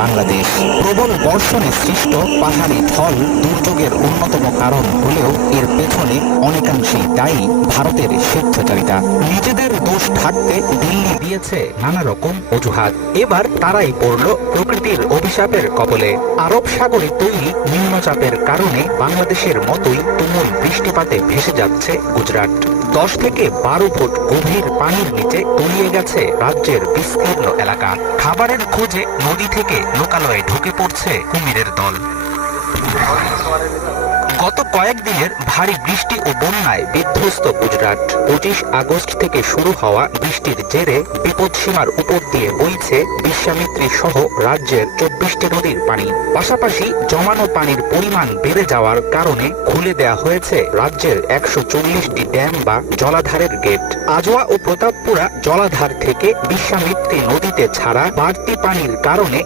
বাংলাদেশ। প্রবল বর্ষণে সৃষ্ট পাহাড়ি ঢল দুর্যোগের অন্যতম কারণ হলেও এর পেছনে অনেকাংশেই দায়ী ভারতের স্বেচ্ছাচারিতা। নিজেদের দোষ ঢাকতে দিল্লি দিয়েছে নানা রকম অজুহাত। এবার তারাই পড়ল প্রকৃতির অভিশাপের কবলে। আরব সাগরে তৈরি নিম্নচাপের কারণে বাংলাদেশের মতোই তুমুল বৃষ্টিপাতে ভেসে যাচ্ছে গুজরাট। 10 থেকে 12 ফুট গভীর পানির নিচে তলিয়ে গেছে রাজ্যের বিস্তীর্ণ এলাকা। খাবারের খোঁজে নদী থেকে লোকালয়ে ঢুকে পড়ছে কুমিরের দল। গত কয়েকদিনের ভারী বৃষ্টি ও বন্যায় বিধ্বস্ত গুজরাট। 25 আগস্ট থেকে শুরু হওয়া বৃষ্টির জেরে বিপদসীমার উপর দিয়ে বইছে বিশ্বামিত্রী সহ রাজ্যের 24টি নদীর পানি। পাশাপাশি জমানো পানির পরিমাণ বেড়ে যাওয়ার কারণে খুলে দেয়া হয়েছে রাজ্যের 140টি ড্যাম বা জলাধারের গেট। আজওয়া ও প্রতাপপুরা জলাধার থেকে বিশ্বামিত্রী নদীতে ছাড়া বাড়তি পানির কারণে